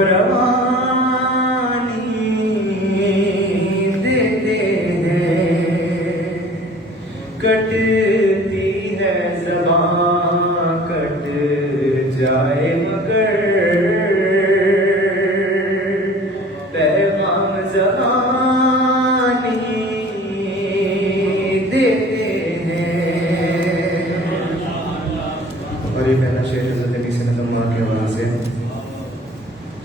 روانی دیتے ہیں، کٹتی ہے زبان کٹ جائے مگر پیغام زبانی دیتے ہیں۔ اور یہ پہلا شعر حضرت نبی صلی اللہ علیہ کے حوالے سے،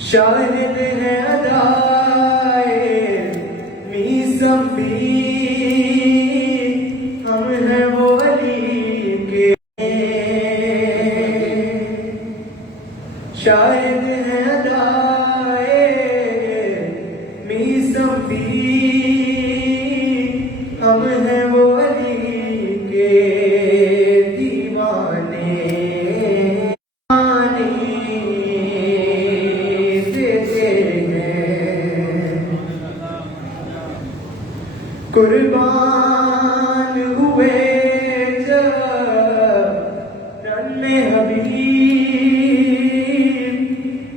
شاہد ہے ادائے میسم بھی، ہم ہیں وہ علی کے، شاہد ہے ادائے میسم بھی، ہم ہیں وہ علی کے دیوانے قربان ہوئے جب رن حبیب،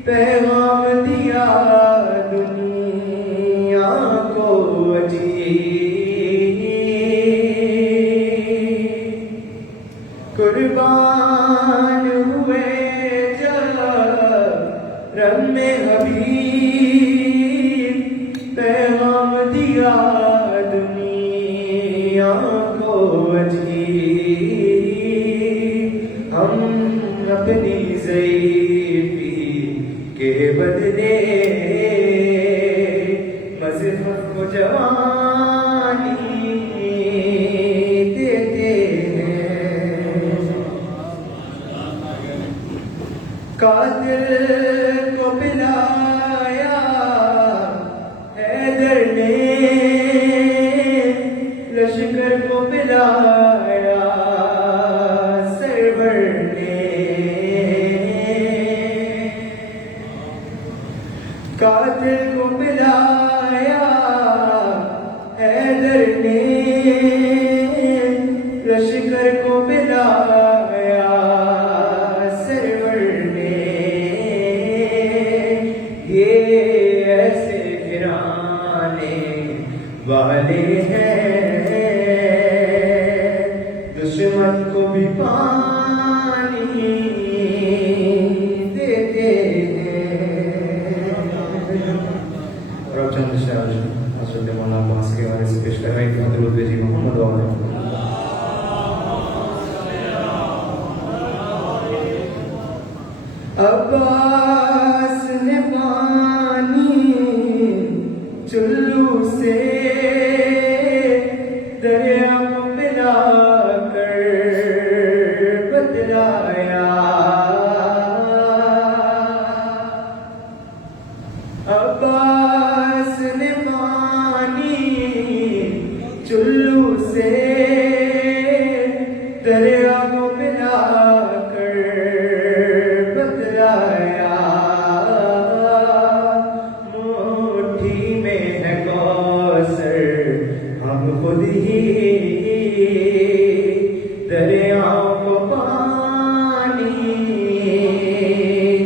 پیغام دیا دنیا کو عجیب، قربان ہوئے جب رن حبیب، پیغام دیا دنیا کو عجیب، ہم اپنی ضعیفی کے بدلے مذہب کو جوانی دیتے ہیں۔ قاتل کو پلایا حیدر نے، لشکر کو پلایا سرور نے، قاتل کو پلایا حیدر نے، لشکر کو پلایا سرور نے، یہ ایسے گرانے والے ہیں، دشمن کو بھی پانی دیتے ہیں۔ اور اب چند شعر حضرت مولانا عباس کے حوالے سے پیش کر رہے ہیں، درود بھیجی محمد و آلہ محمد۔ عباس نے پانی چلو سے دریا کو پلا کر بتلایا، عباس نے پانی چلو سے دریا کو پلا کر بتلایا، مٹھی میں ہے کوثر ہم خود ہی دریاؤں کو پانی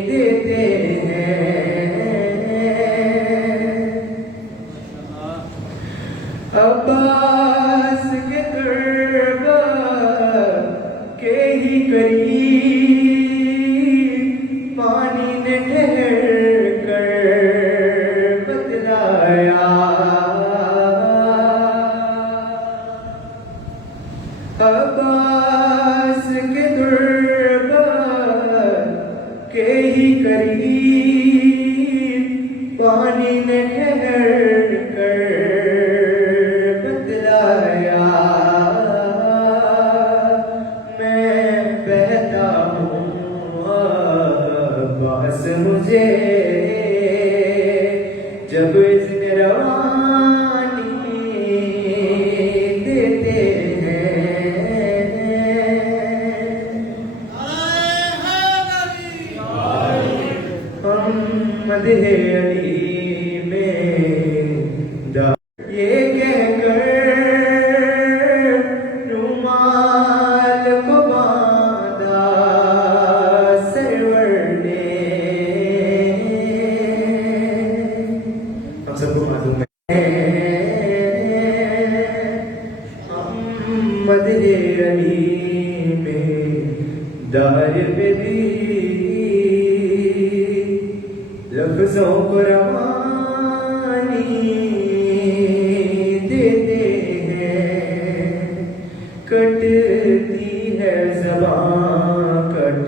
دیتے ہیں۔ عباس کے دربار کے ہی قریب پانی نے ٹھہر کر بتلایا، عباس کے دربار کے ہی قریب پانی نے ٹھہر کر بتلایا، میں بہتا ہوں عباس مجھے جب اذن روانی دیتے مدح علی میں یہ کہہ کر رومال کو باندھا سرور نے، لفظوں کو روانی دیتے ہیں، کٹتی ہے زبان کٹ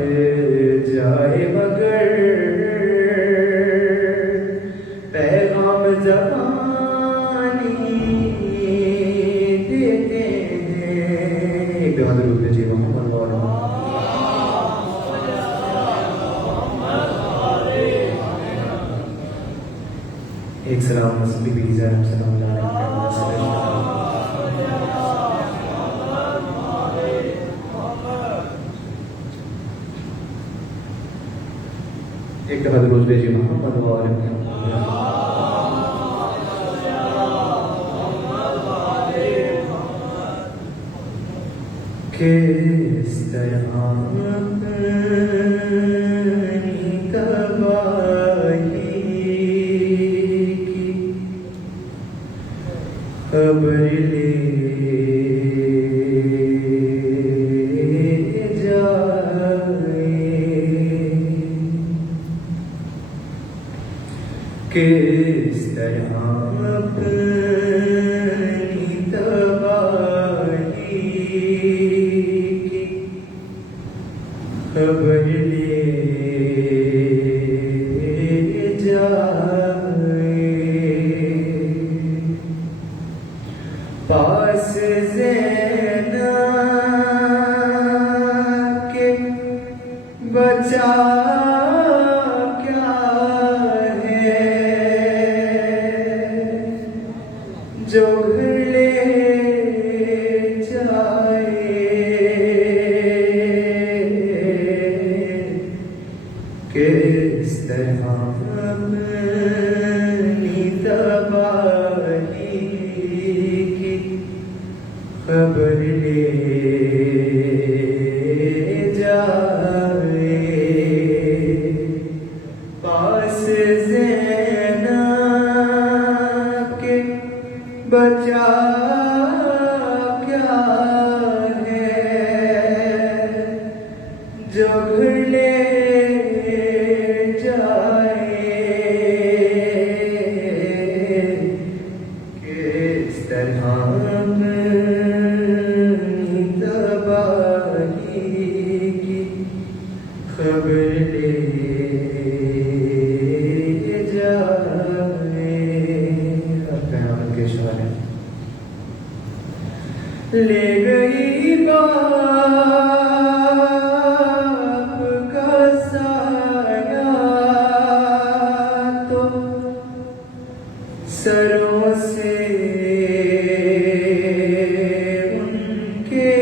جائے مگر پیغام زبانی دیتے ہیں. ایک دفعہ درود بھیجیے محمد والا. ایک سلام نصبی بھی زیادہ سلام لانے ایک دفعہ درود بھیجیے محمد والا. کس طرح اپنی تباہی کی خبر لے جائے، کس طرح اپنی تباہی کی خبر لے جائے. پاس زینب کے بچا کیا ہے جو گھر لے جائے، کس طرح اپنی تباہی کی خبر لے جائے. پاس زینب کے بچا کیا ہے جو گھر لے جائے، کس طرح اپنی تباہی کی خبر لے جائے. قیامت کے اشارے لے گئی باپ کا سایہ تو سروں سے ان کے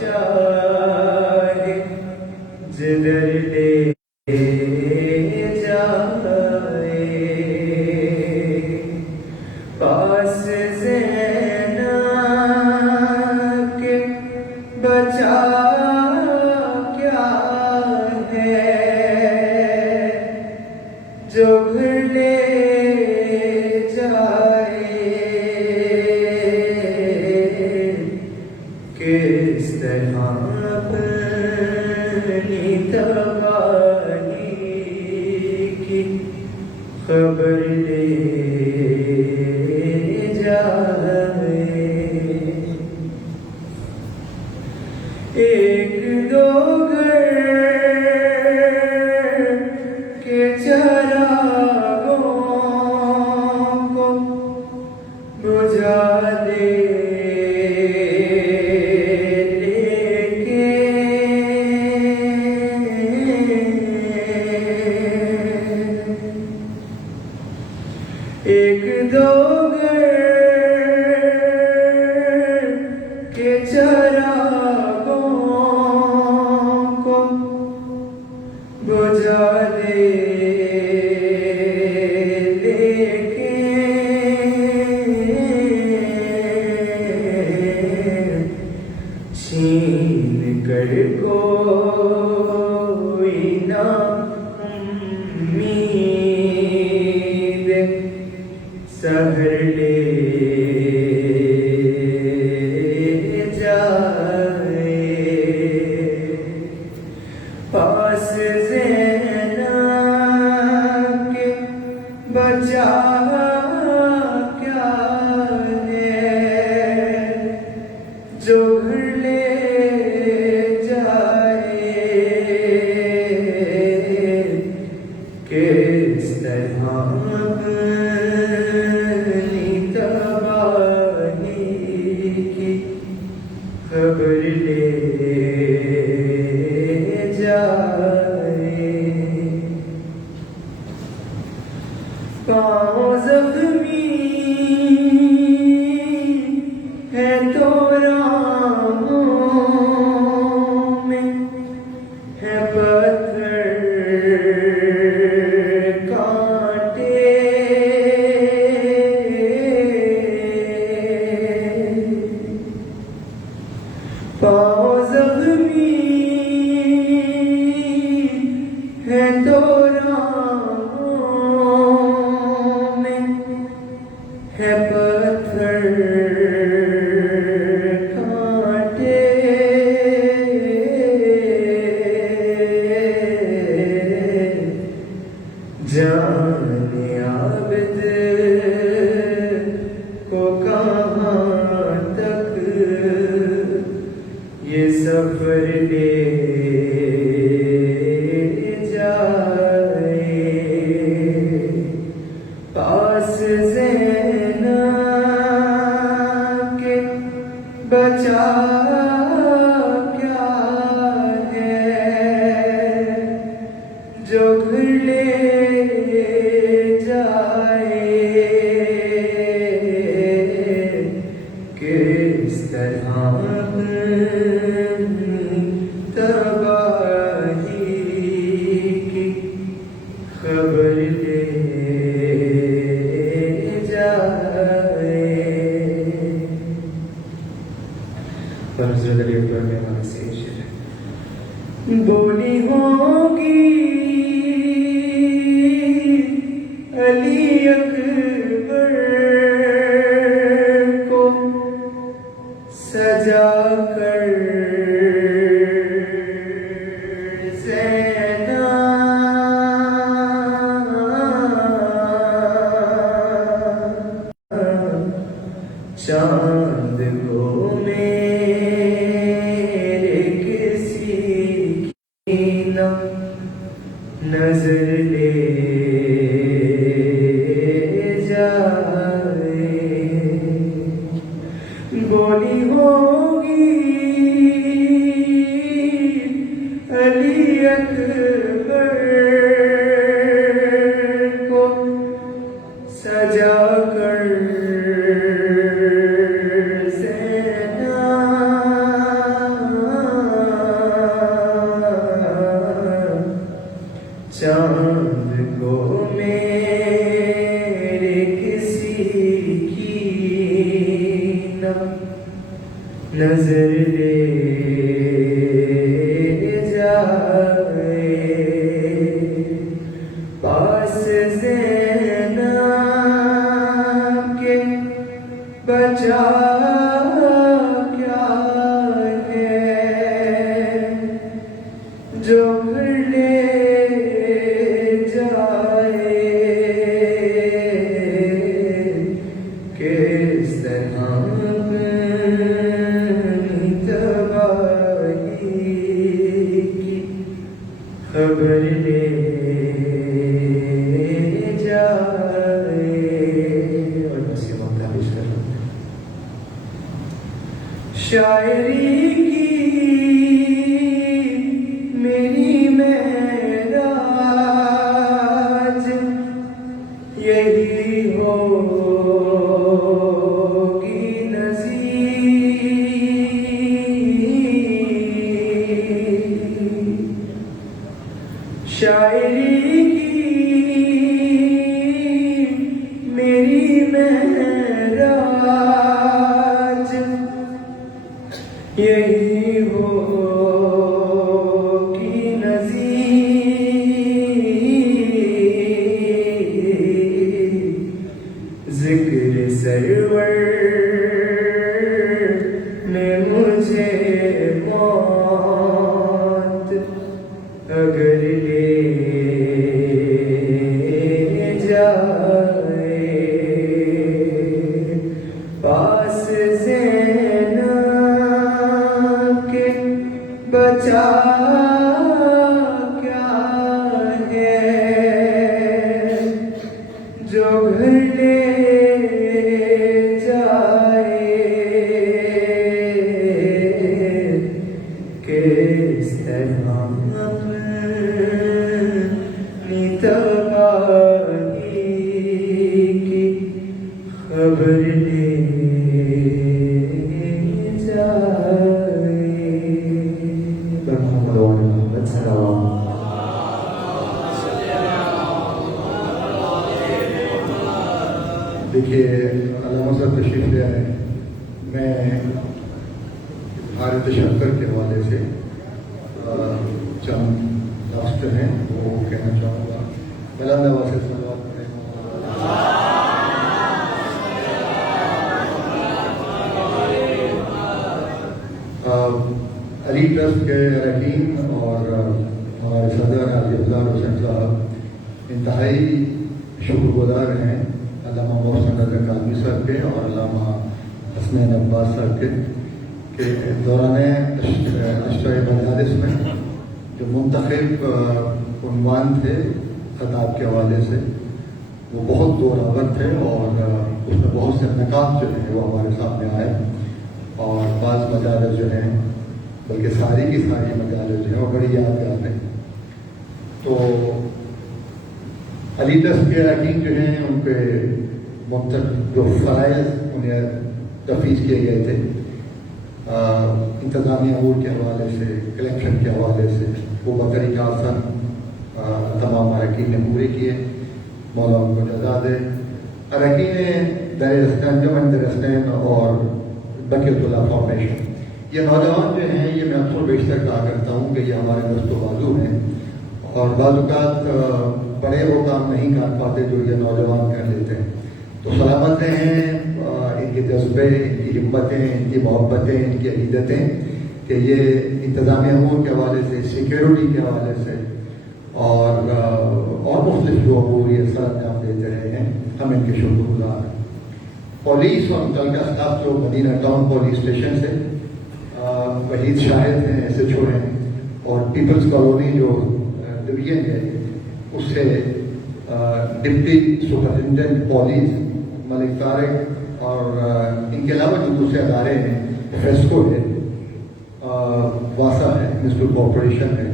چاہے جدھر لے جائے. پاس زینب کے بچا کیا ہے جو گھر لے جائے، کس طرح اپنی تباہی کی خبر لے جائے. ایک دو گھر کے چراغوں کو بجھا دے، ایک دو گھر کے چراغوں کو بجھا دے، چھین کر کوئی نہ امید سحر لے جائے. جو گھر لے جائے کس طرح اپنی تباہی کی خبر لے جائے پاؤں زخمی ہے تو راہوں میں ہے پتھر کانٹے پاؤں زخمی ہے تو راہوں میں ہے پتھر کانٹے جانے عابد کو کہاں تک یہ سفر لے جائے پاس زینب کے بچا کیا ہے جو گھر لے جائے کس طرح تباہی کی خبر لے جائے پر حضرت علی اکبر میں ہمارے سے شعر ہے بولی ہوگی علی اکبر کو سجا کر چاند کو میرے کسی کی نظر لے جائے بولی ہوگی علی اکبر کو سجا کر چاند کو میرے کسی کی نظر لے جائے پاس زینب کے بچا کیا ہے جو گھر لے کس طرح اپنی تباہی کی خبر لے جائے اور بس یہ موقع پیش کر رہا ہوں شاعری کی میری معراج یہی ہوگی نصیب شاعری کی میری معراج یہی ہوگی نصیب ذکر سرور میں مجھے موت اگر لے جائے، پاس زینب بچا کیا ہے جو گھر لے جائے کس طرح اپنی تباہی کی خبر لے دیکھیے علامہ صاحب تشریف لے آئے. میں اظہار تشکر کے حوالے سے چند لفظ ہیں وہ کہنا چاہوں گا. بلند آواز سے صلوات پڑھیں. علی ٹرسٹ کے اراکین اور ہمارے صدر علی افضال حسین صاحب انتہائی شکر گزار ہیں علامہ محسن رضا کاظمی صاحب کے اور علامہ حسنین عباس صاحب کے کہ دوران اشرۂ مجالس میں جو منتخب عنوان تھے خطاب کے حوالے سے وہ بہت دور تھے اور اس میں بہت سے نکات جو ہیں وہ ہمارے سامنے آئے اور بعض مجالس جو ہیں بلکہ ساری کی ساری مجالس جو ہیں وہ بڑی یادگار ہیں. تو علی ٹرسٹ کے اراکین جو ہیں ان کے جو فرائض انہیں تفویض کیے گئے تھے انتظامیہ امور کے حوالے سے کلیکشن کے حوالے سے وہ بطریقہ آسان تمام اراکین نے پورے کیے. مولا ان کو جزا دے. اراکین درستین اور بقیت اللہ فاؤنڈیشن یہ نوجوان جو ہیں یہ میں اکثر بیشتر کہا کرتا ہوں کہ یہ ہمارے دست و بازو ہیں اور بعض اوقات بڑے وہ کام نہیں کر پاتے جو یہ نوجوان کر لیتے ہیں. تو سلامت ہیں ان کے جذبے, ان کی ہمتیں, ان کی محبتیں, ان کی عقیدتیں کہ یہ انتظامیہ امور کے حوالے سے, سیکیورٹی کے حوالے سے اور مختلف جو امور یہ سر انجام دیتے رہے ہیں. ہم ان کے شکر گزار ہیں. پولیس اور متعلقہ اسٹاف جو مدینہ ٹاؤن پولیس اسٹیشن سے وحید شاہد ہیں ایس ایچ او ہیں اور پیپلز کالونی جو ڈویژن ہے اس سے ڈپٹی سپرنٹینڈنٹ پولیس ملک طارق اور ان کے علاوہ جو دوسرے ادارے ہیں فیسکو ہے, واسا ہے, میونسپل کارپوریشن ہے.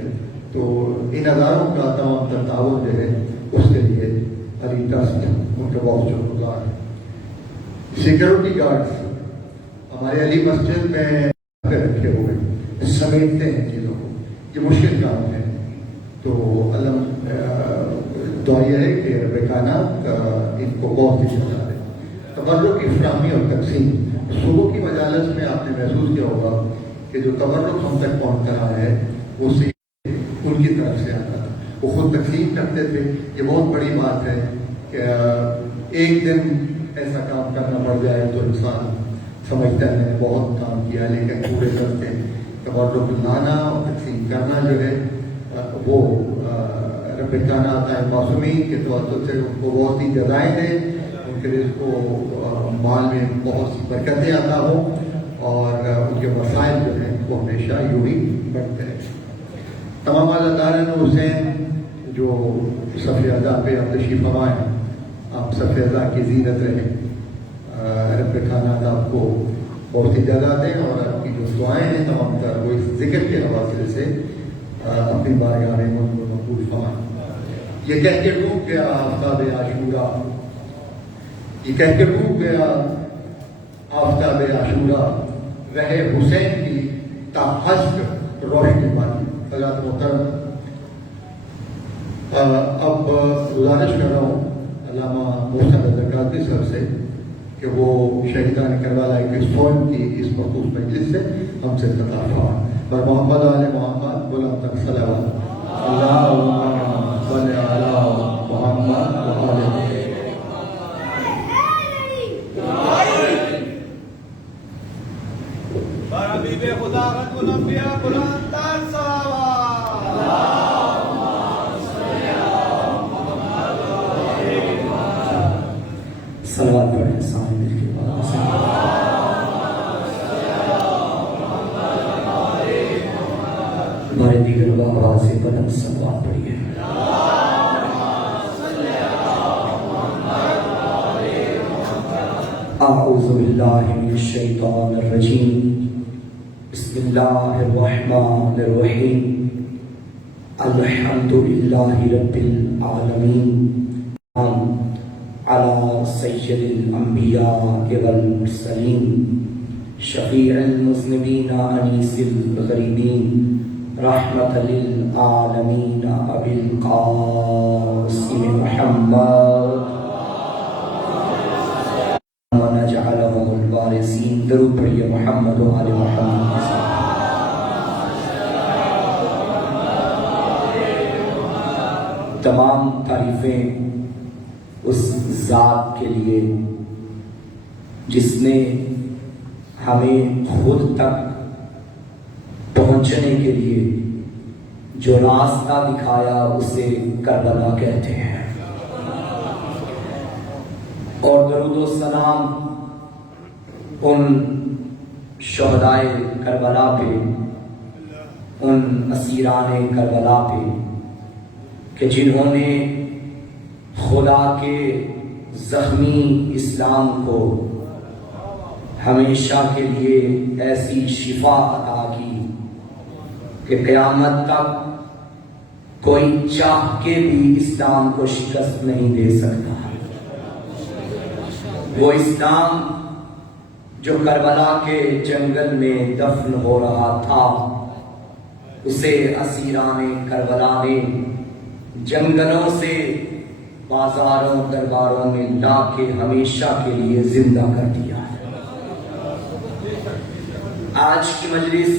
تو ان اداروں کا تمام تر تعاون جو ہے اس کے لیے علی ٹرسٹ ان کا بہت شکر گزار ہے. سیکورٹی گارڈس ہمارے علی مسجد میں رکھے ہوئے سمیٹتے ہیں چیزوں کو, یہ مشکل کام ہے. تو دعا یہ ہے کہ رب کائنات ان کو بہت ہی جزا دے. تبرک کی فراہمی اور تقسیم صبح کی مجالس میں آپ نے محسوس کیا ہوگا کہ جو تبرک ہم تک پہنچ کر آیا ہے وہ ان کی طرف سے آتا تھا. وہ خود تقسیم کرتے تھے. یہ بہت بڑی بات ہے کہ ایک دن ایسا کام کرنا پڑ جائے تو انسان سمجھتا ہے میں نے بہت کام کیا, لیکن پورے کرتے تبرک لانا اور تقسیم کرنا جو ہے وہ رب کائنات معصومین کے توسط سے ان کو بہت ہی جزائیں دیں, ان کے رزق کو مال میں بہت سی برکتیں عطا ہوں اور ان کے مسائل جو ہیں وہ ہمیشہ یوں ہی بڑھتے رہیں. تمام اللہ حسین جو صف اعضاء پہ آپ تشریف فرمائیں, آپ صف اعضاء کی زینت رہیں. رب کائنات آپ کو بہت ہی جزا دیں اور آپ کی جو دعائیں ہیں تمام تر وہ اس ذکر کے حوالے سے اپنی بارگاہ میں مقبول فرمائیں. یہ کہہ کے ڈوب گیا آفتاب عاشورہ, یہ کہہ کے ڈوب گیا آفتاب عاشورہ, رہے حسین کی تا حشر روشنی پانی. حضرات محترم, اب گزارش کر رہا ہوں علامہ محسن رضا کاظمی صاحب سے کہ وہ شہیدان کربلا کے فون کی اس مخصوص مجلس سے ہم سے خطاب فرمائیں. پر محمد علیہ محمد بلند تک صلوات. اللہم صلی علی محمد وعلی حبیب خدا خاتم الانبیاء بلند تر صلوات پڑھیں سامنے کے بعد. بار دیگر و آواز بلند صلوات پڑھیے۔ اعوذ باللہ من الشیطان الرجیم، بسم اللہ الرحمن الرحیم، الحمد للہ رب العالمین، علی سید الانبیاء والمرسلین، شفیع المذنبین انیس الغریبین، رحمت للعالمین ابی القاسم محمد ونجعلهم الوارثین۔ درود پڑھیے محمد و آل محمد۔ تمام تعریفیں اس ذات کے لیے جس نے ہمیں خود تک پہنچنے کے لیے جو راستہ دکھایا اسے کربلا کہتے ہیں، اور درود و سلام ان شہدائے کربلا پہ، ان اسیران کربلا پہ کہ جنہوں نے خدا کے زخمی اسلام کو ہمیشہ کے لیے ایسی شفا عطا کی کہ قیامت تک کوئی چاہ کے بھی اسلام کو شکست نہیں دے سکتا۔ وہ اسلام جو کربلا کے جنگل میں دفن ہو رہا تھا، اسے اسیران کربلا نے جنگلوں سے بازاروں درباروں میں لا کے ہمیشہ کے لیے زندہ کر دیا ہے۔ آج کی مجلس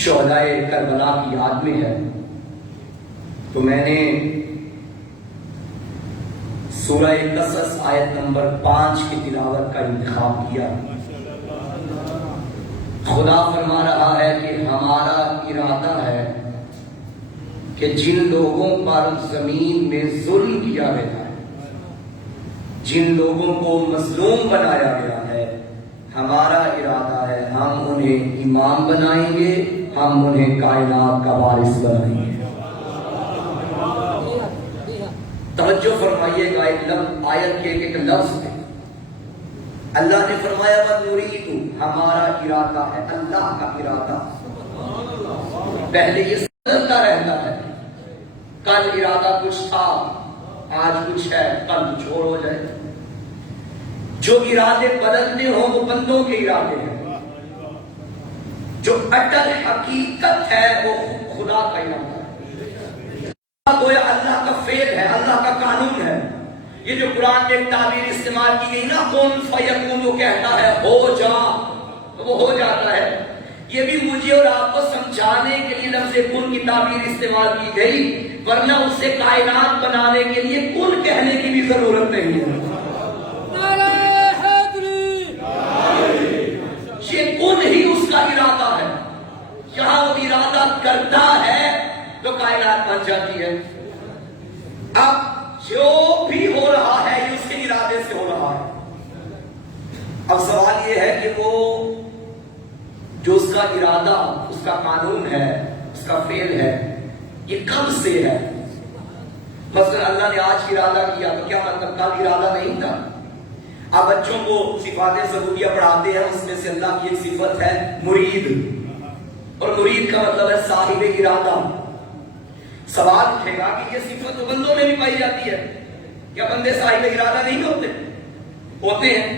شہدائے کربلا کی یاد میں ہے، تو میں نے سورہ قصص آیت نمبر 5 کی تلاوت کا انتخاب کیا۔ خدا فرما رہا ہے کہ ہمارا ارادہ ہے کہ جن لوگوں پر زمین میں ظلم کیا گیا ہے، جن لوگوں کو مظلوم بنایا گیا ہے، ہمارا ارادہ ہے ہم انہیں امام بنائیں گے، ہم انہیں کائنات کا وارث بنائیں گے۔ توجہ فرمائیے گا، ایک لفظ آیت کے ایک لفظ ہے۔ اللہ نے فرمایا وَنُرِيدُ، ہمارا ارادہ ہے، اللہ کا ارادہ۔ پہلے یہ بدلتا رہتا ہے، کل ارادہ کچھ تھا، آج کچھ ہے، کل کچھ اور ہو جائے۔ جو ارادے بدلتے ہوں وہ بندوں کے ارادے ہیں، جو اٹل حقیقت ہے وہ خدا کا ارادہ ہے، گویا اللہ کا فعل ہے، اللہ کا قانون ہے۔ یہ جو قرآن میں ایک تعبیر استعمال کی گئی نا، کن فیکون، جو کہتا ہے ہو جا تو وہ ہو جاتا ہے، یہ بھی مجھے اور آپ کو سمجھانے کے لیے لفظ کن کی تعبیر استعمال کی گئی، ورنہ اس سے کائنات بنانے کے لیے کن کہنے کی بھی ضرورت نہیں ہے۔ یہ کن ہی اس کا ارادہ ہے، جہاں وہ ارادہ کرتا ہے تو کائنات بن جاتی ہے۔ اب جو بھی ہو رہا ہے یہ اس کے ارادے سے ہو رہا ہے۔ اب سوال یہ ہے کہ وہ جو اس کا ارادہ، اس کا قانون ہے، اس کا فعل ہے، یہ کب سے ہے؟ مثلا اللہ نے آج ارادہ کیا تو کیا مطلب کل ارادہ نہیں تھا؟ آپ بچوں کو صفات ثبوتیہ پڑھاتے ہیں، اس میں سے اللہ کی ایک صفت ہے مرید، اور مرید کا مطلب ہے صاحب ارادہ۔ سوال اٹھے گا کہ یہ صفت تو بندوں میں بھی پائی جاتی ہے، کیا بندے صاحب ارادہ نہیں ہوتے ہیں؟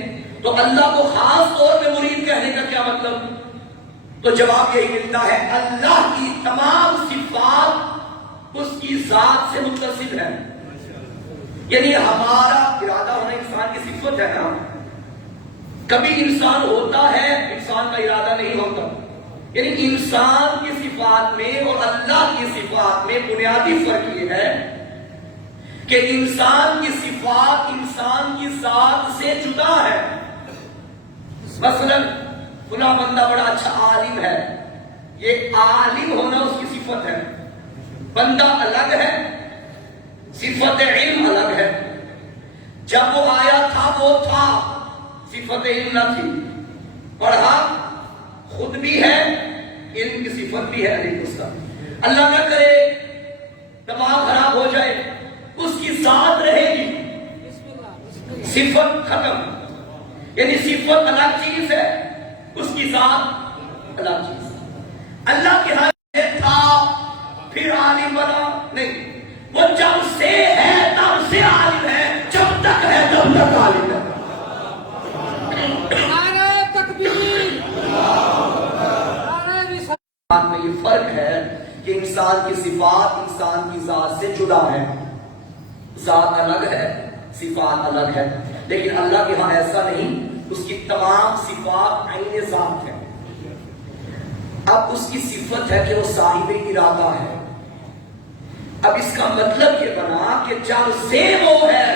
تو اللہ کو خاص طور پہ مرید کہنے کا کیا مطلب؟ تو جواب یہی ملتا ہے اللہ کی تمام صفات اس کی ذات سے متصل ہے، یعنی ہمارا ارادہ ہونا انسان کی صفت ہے نا۔ کبھی انسان ہوتا ہے، انسان کا ارادہ نہیں ہوتا، یعنی انسان کی صفات میں اور اللہ کی صفات میں بنیادی فرق یہ ہے کہ انسان کی صفات انسان کی ذات سے جدا ہے۔ مثلا فلاں بندہ بڑا اچھا عالم ہے، یہ عالم ہونا اس کی صفت ہے، بندہ الگ ہے، صفت علم الگ ہے۔ جب وہ آیا تھا وہ تھا، صفت علم نہ تھی، پڑھا خود بھی ہے، علم کی صفت بھی ہے لیکن اس کا اللہ نہ کرے دماغ خراب ہو جائے، اس کی ذات رہے گی، صفت ختم، یعنی صفت الگ چیز ہے، اس کی ذات الگ چیز ہے۔ اللہ کے ہاتھ میں تھا پھر عالم بنا نہیں، وہ جب سے ہے تب سے عالم ہے، جب تک ہے تب تک عالم ہے۔ نعرہ تکبیر، نعرہ رسالت میں یہ فرق ہے کہ انسان کی صفات انسان کی ذات سے جدا ہے، ذات الگ ہے، صفات الگ ہے، لیکن اللہ کے ہاں ایسا نہیں، اس کی تمام صفات عین ذات ہے۔ اب اس کی صفت ہے کہ وہ صاحب ارادہ ہے۔ اب اس کا مطلب یہ بنا کہ جب سے وہ ہے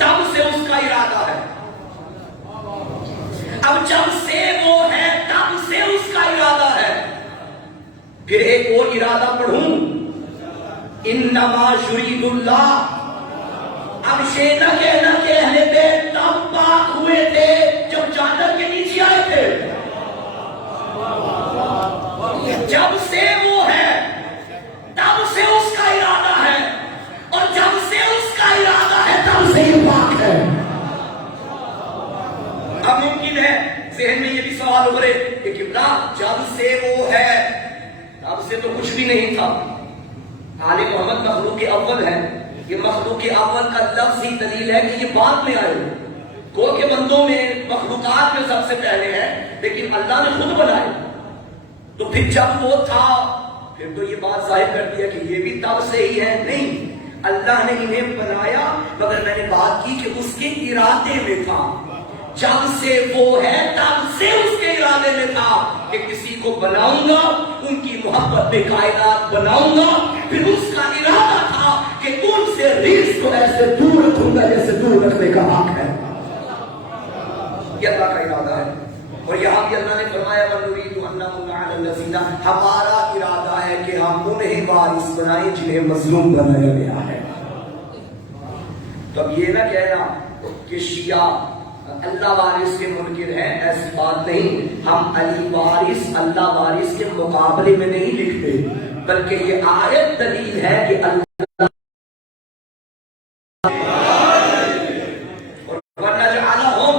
تب سے اس کا ارادہ ہے، اب جب سے وہ ہے تب سے اس کا ارادہ ہے۔ پھر ایک اور ارادہ پڑھوں، انما یرید اللہ، اب شیطان کہنا کہ اہل بیت تب پاک ہوئے تھے جب چادر کے نیچے آئے تھے، جب سے وہ ہے تب سے اس کا ارادہ ہے، اور جب سے اس کا ارادہ ہے تب سے یہ پاک ہے۔ اب ممکن ہے ذہن میں یہ بھی سوال ہو رہے کہ قبلہ جب سے وہ ہے تب سے تو کچھ بھی نہیں تھا۔ آل محمد مخلوق اول ہے، یہ مخلوق اول کا لفظ ہی دلیل ہے کہ یہ بعد میں آئے، گو کے بندوں میں مخلوقات میں سب سے پہلے ہے، لیکن اللہ نے خود بنائے، تو پھر جب وہ تھا پھر تو یہ بات ظاہر کر دیا کہ یہ بھی تب سے ہی ہے، نہیں، اللہ نے انہیں بنایا، مگر میں نے بات کی کہ اس کے ارادے میں تھا، جب سے وہ ہے تب سے اس کے ارادے میں تھا کہ کسی کو بناؤں گا، ان کی محبت میں کائنات بناؤں گا، پھر اس کا ارادہ تھا کہ ان سے رزق کو ایسے دور رکھوں گا جیسے دور رکھنے کا حق ہے۔ یہ اللہ کا ارادہ ہے، اور یہاں بھی اللہ نے فرمایا وَنُرِيدُ أَن نَّمُنَّ عَلَى الَّذِينَ، ہمارا ارادہ ہے کہ ہم انہیں وارث بنائیں جنہیں مظلوم بنایا گیا ہے۔ تو اب یہ نہ کہنا کہ شیعہ اللہ وارث کے منکر ہیں، ایسی بات نہیں، ہم علی وارث اللہ وارث کے مقابلے میں نہیں لکھتے، بلکہ یہ آیت دلیل ہے کہ اللہ وَنَجْعَلَهُمْ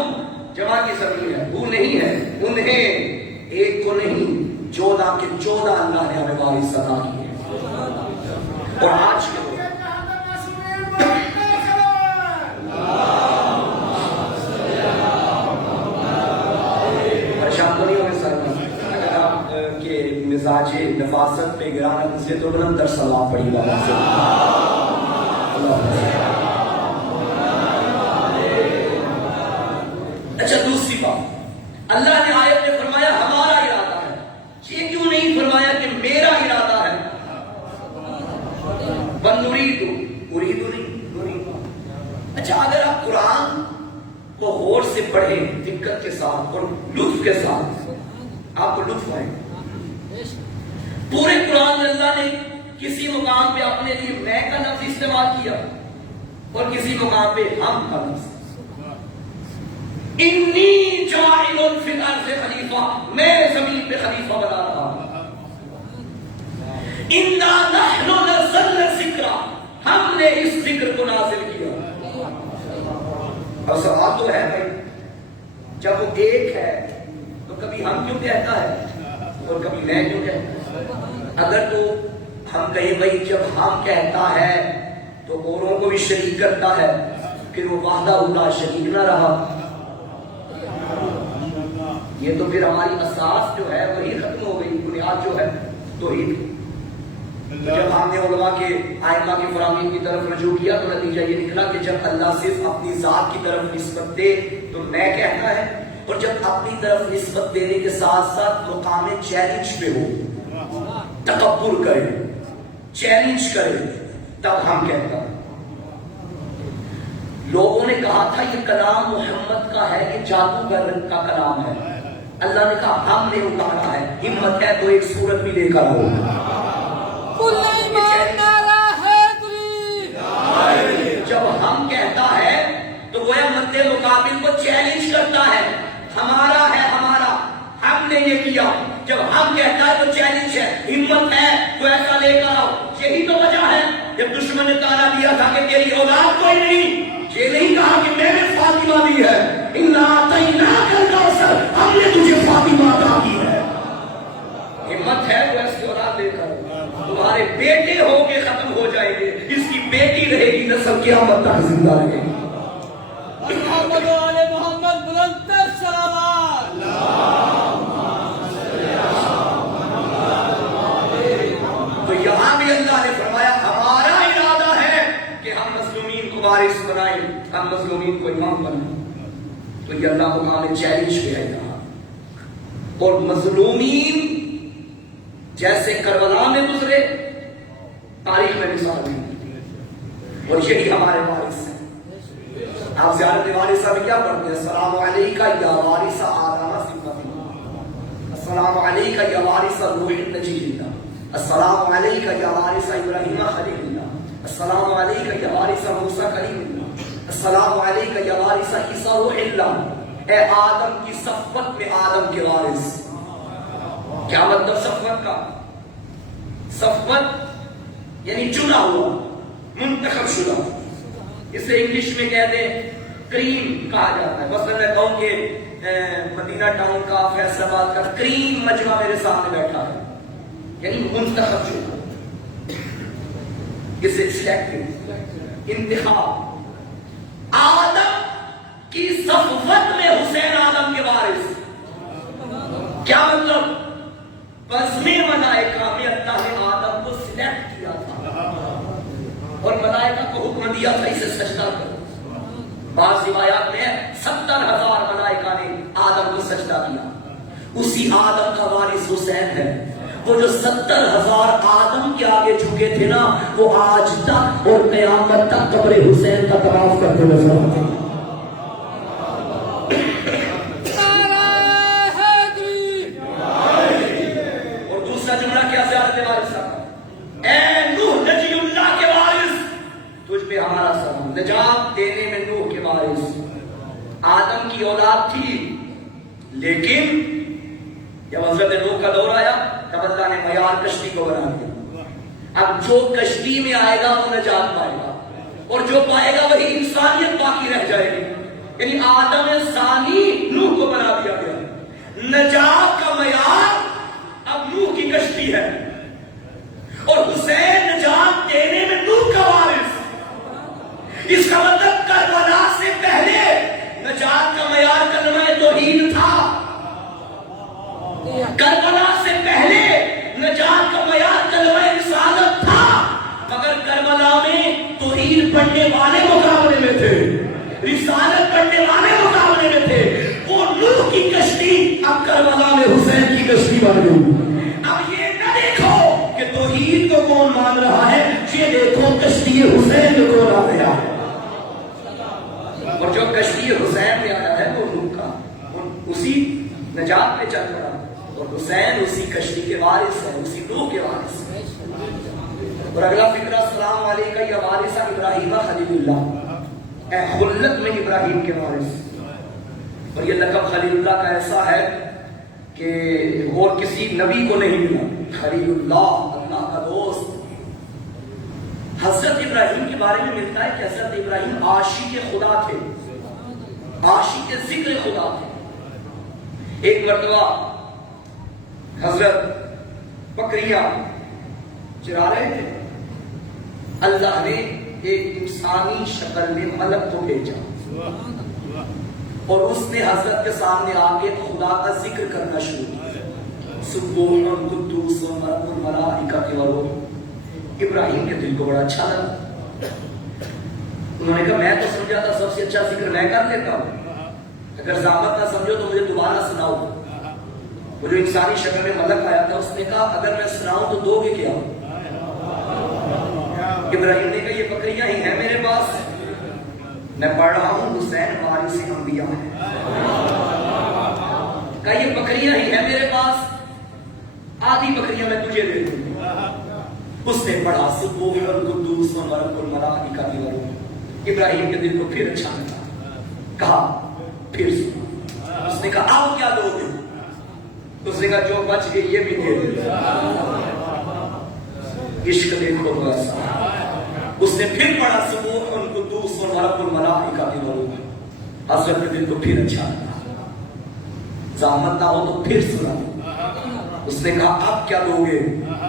جمع کی ضمیر ہے، وہ نہیں ہے، انہیں ایک کو نہیں 14 کے 14 اللہ نے ہمیں وارث عطا کیے۔ اور آج کے مزاج نفاست پہ گرانا سے تو بلند در سلام پڑی بابا سے۔ اچھا دوسری بات، اللہ نے آیت میں فرمایا ہمارا ارادہ ہے، یہ کیوں نہیں فرمایا کہ میرا ارادہ ہے؟ بنُرِيدُ، اُرِيدُ نہیں، نُرِيدُ۔ اچھا اگر آپ قرآن کو غور سے پڑھیں دقت کے ساتھ اور لطف کے ساتھ، آپ کو لطف آئے۔ پورے قرآن میں اللہ نے کسی مقام پہ اپنے لیے میں کا لفظ استعمال کیا اور کسی مقام پہ ہم کا لفظ، انی جاعل فی الارض خلیفہ، میں زمین پہ خلیفہ بنا رہا ہوں، انا نحن نزلنا الذکر، ہم نے اس ذکر کو نازل کیا۔ اور سوال تو ہے بھائی، جب وہ ایک ہے تو کبھی ہم کیوں کہتا ہے اور کبھی میں کیوں کہتا ہے؟ اگر تو ہم کہیں بھائی جب ہم کہتا ہے تو اوروں کو بھی شریک کرتا ہے، پھر وہ وحدہ لا شریک نہ رہا، یہ تو پھر ہماری اساس جو ہے وہی ختم ہو گئی، بنیاد جو ہے توحید۔ جب ہم نے علماء کے ائمہ کی فراہمی کی طرف رجوع کیا تو نتیجہ یہ نکلا کہ جب اللہ صرف اپنی ذات کی طرف نسبت دے تو میں کہتا ہے، اور جب اپنی طرف نسبت دینے کے ساتھ ساتھ مقام چیلنج پہ ہو، تکبر کرے، چیلنج کرے، تب ہم کہتا ہے۔ لوگوں نے کہا تھا یہ کلام محمد کا ہے، یہ جادوگر کا کلام ہے، اللہ نے کہا ہم نے اتارا ہے، ہمت ہے تو ایک صورت بھی لے کر آؤ۔ جب ہم کہتا ہے تو گویا مد مقابل کو چیلنج کرتا ہے، ہمارا ہے ہمارا، ہم نے یہ کیا۔ جب ہم کہتا ہے تو چیلنج ہے، ہمت ہے تو ایسا لے کر آؤ. یہی تو وجہ ہے جب دشمن نے تانا دیا تھا کہ تیری اولاد کوئی نہیں، یہ نہیں کہا کہ میں نے فاطمہ دی ہے. انا اعطیناک الکوثر، ہم نے تجھے فاطمہ عطا کی ہے. ہمت ہے تو ایسی اولاد لے کر. تمہارے بیٹے ہو کے ختم ہو جائیں گے، اس کی بیٹی رہے گی، نسل قیامت تک زندہ رہے گی. محمد و آل محمد بلند سلامات. تو یہاں بھی اللہ نے فرمایا ہمارا ارادہ ہے کہ ہم مظلومین کو وارث بنائیں، ہم مظلومین کو امام بنائیں. تو یہ اللہ مقام چیلنج پہ ہے یہاں. اور مظلومین جیسے کربلا میں گزرے تاریخ میں مثال نہیں، اور یہی ہمارے وارث ہیں. آپ زیارت وارثہ میں کیا پڑھتے ہیں؟ السلام علیکہ یا وارث آدم صفۃ، السلام علیکہ یا وارث روح النجی اللہ، السلام علیکہ یا وارث ابراہیم خلیل اللہ، السلام علیکہ یا وارث موسیٰ کلیم اللہ، السلام علیکہ یا وارث عیسیٰ روح اللہ. اے آدم کی صفت میں آدم کے وارث. کیا مطلب صفت کا؟ صفت یعنی چنا ہوا، منتخب شدہ. اسے انگلش میں کہتے ہیں کریم کہا جاتا ہے. مثلا میں کہوں کہ مدینہ ٹاؤن کا، فیصل آباد کا کریم مجمع میرے سامنے بیٹھا ہے، یعنی منتخب شدہ. اسے سلیکٹڈ، انتخاب. آدم کی صفت میں حسین آدم کے وارث. کیا مطلب؟ بزم ملائکہ میں اللہ نے آدم کو سلیکٹ کیا تھا اور ملائکہ کو حکم دیا تھا اسے سجدہ کرو. بعض روایات میں 70,000 ملائکہ نے آدم کو سجدہ کیا. اسی آدم کا وارث حسین ہے. وہ جو 70,000 آدم کے آگے جھکے تھے نا، وہ آج تک اور قیامت تک قبر حسین کا طواف کرتے نظر آتے ہیں. اور دوسرا جملہ کیا زیارت وارثہ کا؟ اے نوح نجی اللہ کے وارث، تجھ پہ ہمارا سلام. نجات دینے میں نوح کے وارث. آدم کی اولاد تھی، لیکن جب حضرت نوح کا دور آیا تب اللہ نے معیار کشتی کو بنا دیا. اب جو کشتی میں آئے گا وہ نجات پائے گا، اور جو پائے گا وہی انسانیت باقی رہ جائے گی. یعنی آدم ثانی نوح کو بنا دیا گیا. نجات کا معیار اب نوح کی کشتی ہے، اور حسین نجات دینے میں نوح کا وارث. اس کا مطلب کربلا سے پہلے نجات کا معیار کلمہ توحید تھا. کربلا سے پہلے نجات کا معیار کلمہ رسالت تھا، مگر کربلا میں توحید پڑھنے والے مقابلے میں تھے، رسالت پڑھنے والے مقابلے میں تھے. وہ نوح کی کشتی اب کربلا میں حسین کی کشتی بن گئی. اب یہ نہ دیکھو کہ توحید کو کون مان رہا ہے، یہ دیکھو کشتی حسین کو کون آ گیا. اور جو کشتی حسین میں آیا ہے وہ نوح کا اسی نجات میں چل پڑا، اور حسین اسی کشتی کے وارث ہے، اسی نوح کے وارث ہے. اور اگلا فکرہ السلام علیکہ یا وارث ابراہیم خلیل اللہ، اے خلت میں ابراہیم کے وارث. اور یہ لقب خلیل اللہ کا ایسا ہے کہ اور کسی نبی کو نہیں ملا. خلیل اللہ، اللہ کا دوست. حضرت ابراہیم کے بارے میں ملتا ہے کہ حضرت ابراہیم عاشق خدا تھے، عاشق ذکر خدا تھے. ایک مرتبہ حضرت بکریاں چرا رہے تھے، اللہ نے ایک انسانی شکل میں ملک کو بھیجا، اور اس نے حضرت کے سامنے آ کے خدا کا ذکر کرنا شروع کیا. سبحان القدوس رب الملائکۃ والروح. ابراہیم کے دل کو بڑا اچھا لگا. انہوں نے کہا میں تو سمجھا تھا سب سے اچھا ذکر میں کر لیتا ہوں، اگر زحمت نہ سمجھو تو مجھے دوبارہ سناؤ. وہ جو انسانی شکل میں ملک آیا تھا اس نے کہا اگر میں سناؤں تو دو گے کیا؟ ابراہیم نے کہا یہ بکریاں ہی ہیں میرے پاس، میں پڑھ رہا ہوں حسین وارث انبیاء ہے. کہا یہ بکریاں ہی ہیں میرے پاس، آدھی بکریاں میں تجھے دے دوں. اس نے پڑھا سبحان القدوس رب الملائکۃ والروح. ابراہیم کے دل کو پھر اچھا لگا، کہا پھر سنا. اس نے کہا آپ کیا دو گے؟ اس نے کہا جو بچ گئی یہ بھی دے دے. عشق دیکھو تو ایسا. اس نے پھر پڑھا سبوح القدوس و رب الملائکہ کی روح. حضرت نے دل کو پھر اچھا لگا. زحمت نہ ہو تو پھر سنا. اس نے کہا اب کیا دو گے؟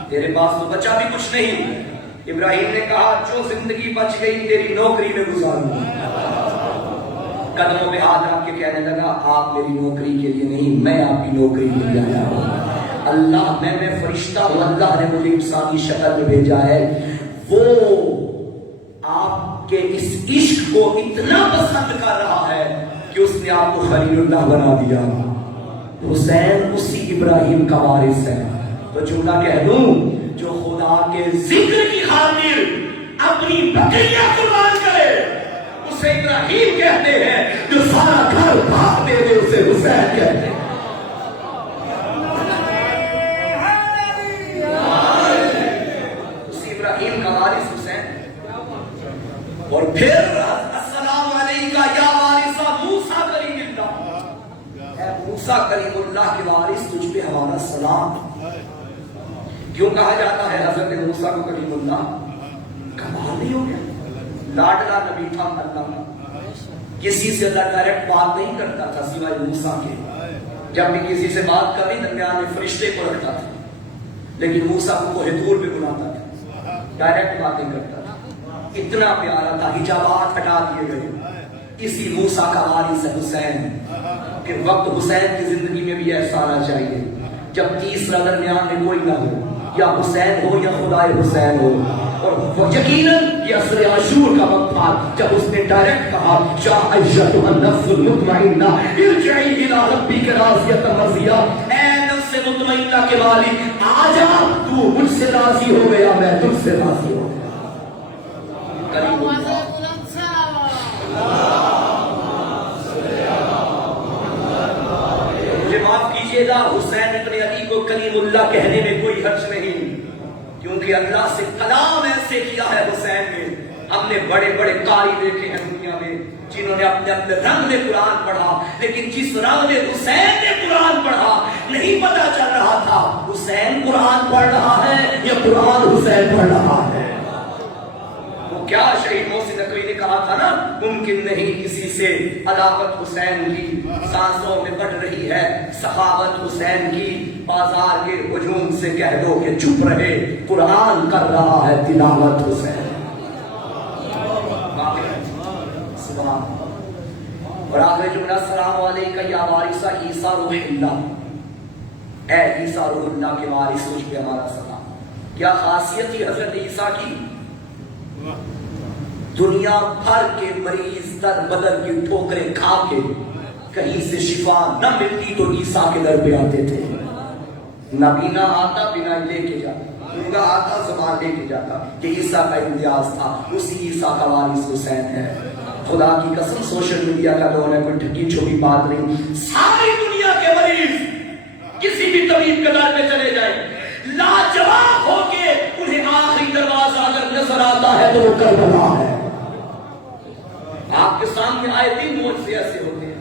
تیرے پاس تو بچا بھی کچھ نہیں. ابراہیم نے کہا جو زندگی بچ گئی تیری نوکری میں گزاروں. قدموں پہ ہاتھ رکھ کے کہنے لگا آپ میری نوکری کے لیے نہیں، میں آپ کی نوکری کے لیے آیا ہوں. اللہ میں فرشتہ ہوں، اللہ نے مجھے انسانی شکل میں بھیجا ہے. وہ آپ کے اس عشق کو اتنا پسند کر رہا ہے کہ اس نے آپ کو خلیل اللہ بنا دیا. حسین اسی ابراہیم کا وارث ہے. تو جملہ کہہ دوں، جو خدا کے ذکر کی خاطر اپنی بکریاں قربان کرے اسے ابراہیم کہتے ہیں، جو سارا گھر بھاگ دے دے اسے حسین کہتے ہیں. اسی ابراہیم کا وارث حسین. اور پھر السلام علیکہ یا وارث موسیٰ کلیم اللہ. اے موسیٰ کلیم اللہ کے وارث تجھ پہ ہمارا سلام. کیوں کہا جاتا ہے حضرت موسیٰ کو کلیم اللہ؟ کمال نہیں ہو گیا؟ لاڈلا نبی تھا اللہ کا. کسی سے اللہ ڈائریکٹ بات نہیں کرتا تھا سوائے موسیٰ کے. جب بھی کسی سے بات کرنی درمیان میں فرشتے کو رکھتا تھا، لیکن موسیٰ کو کوہ طور پہ بلاتا تھا، ڈائریکٹ باتیں کرتا تھا. اتنا پیارا تھا، حجابات ہٹا دیے گئے. اسی موسیٰ کا وارث ہے حسین. کہ وقت حسین کی زندگی میں بھی ایسا آنا چاہیے جب تیسرا درمیان میں کوئی نہ ہو، یا حسین ہو یا خدائے حسین ہو. اور یقیناً یہ عصر عاشور کا وقت تھا جب اس نے ڈائریکٹ کہا یا ایتھا النفس المطمئنہ ارجعی الی ربک راضیۃ مرضیہ. اے نفس مطمئنہ کے مالک آ جا، تو مجھ سے راضی ہو گیا، میں تجھ سے راضی ہو گیا. مجھے معاف کیجیے گا، حسین ابن علی کو کلیم اللہ کہنے میں کوئی حرج نہیں، کیونکہ اللہ سے کلام ایسے کیا ہے حسین نے. ہم نے بڑے بڑے قاری دیکھے ہیں دنیا میں جنہوں نے اپنے اپنے رنگ میں قرآن پڑھا، لیکن جس رنگ میں حسین نے قرآن پڑھا نہیں پتا چل رہا تھا حسین قرآن پڑھ رہا ہے یا قرآن حسین پڑھ رہا ہے. وہ کیا شہید محسن نقوی نے کہا تھا نا، ممکن نہیں کسی سے عداوت حسین کی سانسوں میں بڑھ رہی ہے سخاوت حسین کی. بازار کے ہجوم سے کہہ دو کہ چپ رہے، قرآن کر رہا ہے تلاوت حسین. اور آخر جملہ السلام علیکہ یا وارث عیسیٰ روح اللہ. اے عیسیٰ روح اللہ کے وارث تجھ پہ ہمارا سلام. کیا خاصیت تھی حضرت عیسیٰ کی؟ دنیا بھر کے مریض در بدر کی ٹھوکریں کھا کے کہیں سے شفا نہ ملتی تو عیسیٰ کے در پہ آتے تھے. نبینا آتا بنا لے کے جاتا، گنگا آتا زبان لے کے جاتا. کہ عیسیٰ کا امتیاز تھا. اسی عیسیٰ کا وارث حسین ہے. خدا کی قسم سوشل میڈیا کا دور ہے، کوئی ٹھگی چھپی بات نہیں. ساری دنیا کے مریض کسی بھی طبیب کے در پہ چلے جائیں، لاجواب ہو کے انہیں آخری دروازہ اگر نظر آتا ہے تو وہ کربلا ہے. آپ کے سامنے آئے دن معجزے ایسے ہوتے ہیں.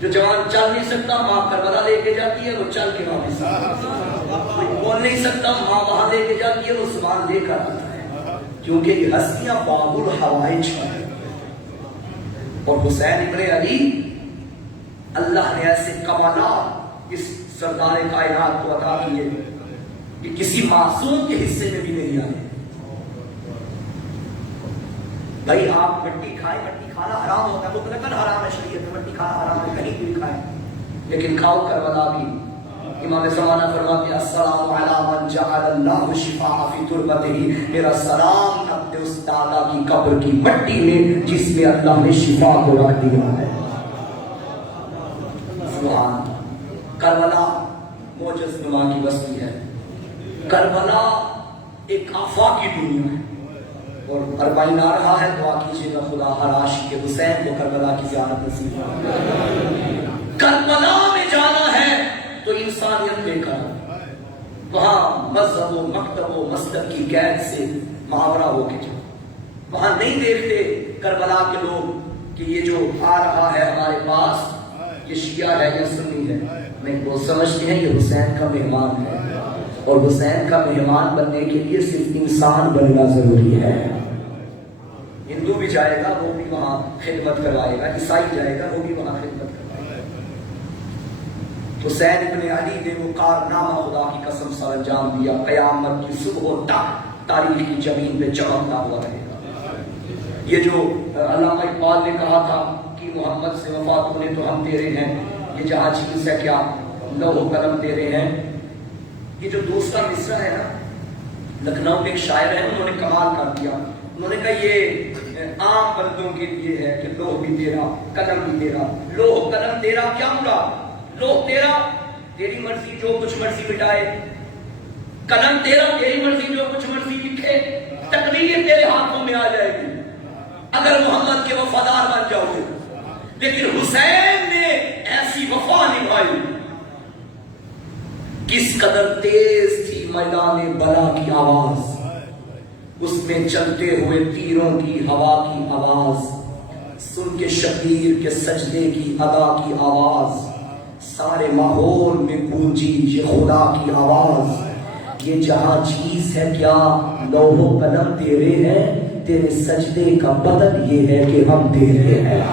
جو جوان چل نہیں سکتا ماں کربلا لے کے جاتی ہے، وہ چل کے واپس آتا ہے. بول نہیں سکتا ماں وہاں لے کے جاتی ہے، وہ سامان لے کر آتا ہے. کیونکہ یہ ہستیاں باب الحوائج ہیں. اور حسین ابن علی اللہ نے ایسے کمالات اس سردار کائنات کو عطا کیے کہ کسی معصوم کے حصے میں بھی نہیں آئے. بھائی آپ مٹی کھائیں، مٹی کھانا حرام ہوتا ہے، مطلقاً حرام ہے شریعت میں، مٹی کھانا حرام ہے، کہیں بھی کھائیں، لیکن کھاؤ کربلا بھی. امام زمانہ فرماتے ہیں السلام علی من جعل اللہ شفاء فی تربتہ. میرا سلام اپنے اس دادا کی قبر کی مٹی میں جس میں اللہ نے شفا کو رکھ دیا ہے. سبحان. کربلا معجز نما کی بستی ہے. کربلا ایک آفاقی دنیا ہے. اور اربعین آ رہا ہے، دعا کیجیے گا خدا ہر عاشق حسین کو کربلا کی زیارت نصیب فرمائے. کربلا میں جانا ہے تو انسانیت لے کر، وہاں مذہب و مکتب و مسلک کی قید سے محاورہ ہو کے جاؤ. وہاں نہیں دیکھتے کربلا کے لوگ کہ یہ جو آ رہا ہے ہمارے پاس یہ شیعہ ہے یا سنی ہے. نہیں، وہ سمجھتے ہیں یہ حسین کا مہمان ہے، اور حسین کا مہمان بننے کے لیے صرف انسان بننا ضروری ہے۔ ہندو بھی جائے گا وہ بھی وہاں خدمت کروائے گا، عیسائی جائے گا وہ بھی وہاں خدمت کروائے گا۔ حسین ابن علی نے وہ کارنامہ خدا کی قسم سر انجام دیا، قیامت کی صبح تک تاریخ کی زمین پہ چمکتا ہوا رہے گا۔ یہ جو علامہ اقبال نے کہا تھا کہ محمد سے وفات ہونے تو ہم تیرے ہیں، یہ جہاں چیز ہے کیا لوح و قلم تیرے ہیں، یہ جو دوسرا مصرع ہے نا، لکھنؤ میں ایک شاعر ہے، انہوں نے کمال کر دیا۔ انہوں نے کہا یہ عام بندوں کے لیے ہے کہ لوح بھی تیرا قلم بھی تیرا، لوح و قلم تیرا کیا مراد، لوح تیرا تیری مرضی جو کچھ مرضی مٹائے، قلم تیرا تیری مرضی جو کچھ مرضی لکھے، تقدیر تیرے ہاتھوں میں آ جائے گی اگر محمد کے وفادار بن جاؤ گے۔ لیکن حسین نے ایسی وفا نبھائی، کس قدر تیز تھی میدان بلا کی آواز، اس میں چلتے ہوئے تیروں کی ہوا کی آواز، سن کے شبیر کے سجدے کی ادا کی آواز، سارے ماحول میں گونجی یہ خدا کی آواز، یہ جہاں چیز ہے کیا لوح و قلم تیرے ہیں، تیرے سجدے کا بدل یہ ہے کہ ہم تیرے ہیں۔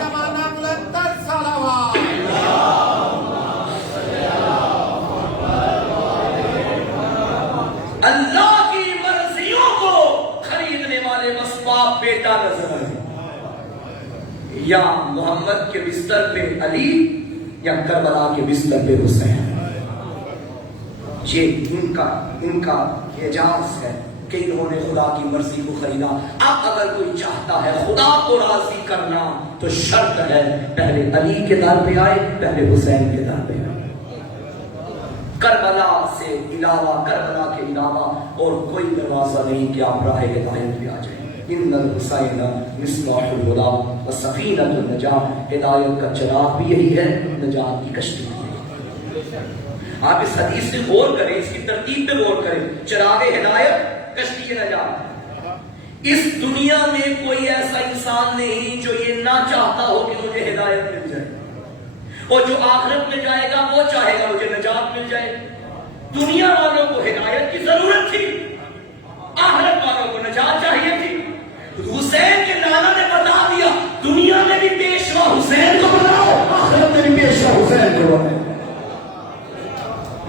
زمانہ بلندر صلوات۔ اللہ کی مرضیوں کو خریدنے والے بس باپ بیٹا نظر آئے، یا محمد کے بستر پہ علی یا کربلا کے بستر پہ حسین۔ یہ ان کا اعجاز ہے کہ انہوں نے خدا کی مرضی کو خریدا۔ اب اگر کوئی چاہتا ہے خدا کو راضی کرنا تو شرط ہے پہلے علی کے در پہ آئے، پہلے حسین کے در پہ آئے۔ کربلا سے علاوہ، کربلا کے علاوہ اور کوئی دروازہ نہیں کہ آپ راہ ہدایت پہ آ جائیں۔ ان الحسین مصباح الہدی و سفینۃ النجاۃ، ہدایت کا چراغ بھی یہی ہے، نجات کی کشتی بھی یہی ہے۔ آپ اس حدیث سے غور کریں، اس کی ترتیب پہ غور کریں، چراغ ہدایت، کشتی نجات۔ اس دنیا میں کوئی ایسا انسان نہیں جو یہ نہ چاہتا ہو کہ مجھے ہدایت مل جائے، اور جو آخرت میں جائے گا وہ چاہے گا مجھے نجات مل جائے۔ دنیا والوں کو ہدایت کی ضرورت تھی، آخرت والوں کو نجات چاہیے تھی۔ حسین کے نانا نے بتا دیا دنیا میں بھی پیشوا حسین کو بناؤ، آخرت میں بھی پیشوا حسین کو بناؤ۔